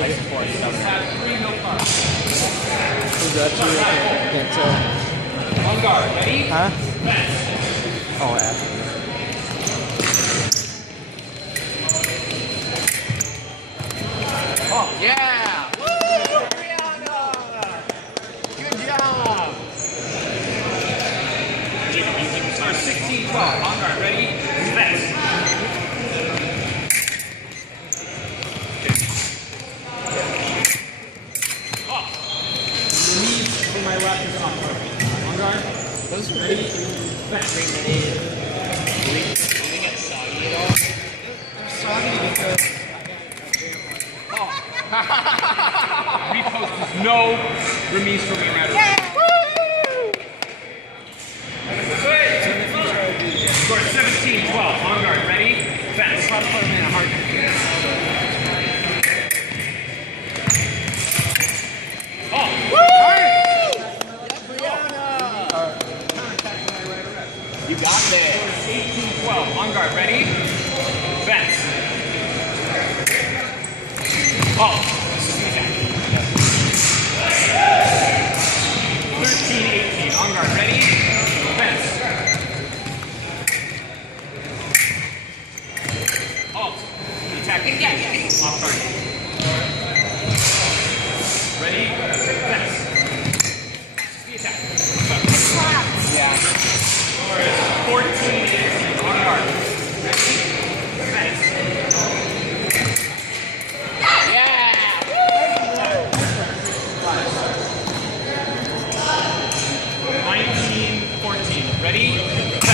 I support you. Who's that to? I can't tell. On guard, ready? Huh? Fence. Oh, yeah. Oh, yeah! Woo! Brianna! Good job! Start 16-12. On guard, ready? Fence. Knees to my left is up. On guard. Those are Ready? pretty Fence. they get soggy at all? They're soggy because Repost is no remise for me right away. Score 17-12. On guard. Ready? Fence. I'll put them in a hard. Oh! You got this. 18-12. On guard. Ready? Fence. Oh! This is easy. 13-18. On guard. Ready? Fence. Halt. Attack. Off guard. Ready? Fence. The attack. Yeah. Score is 14-18. On guard. Ready? Fence. Yeah! 19-14. Ready?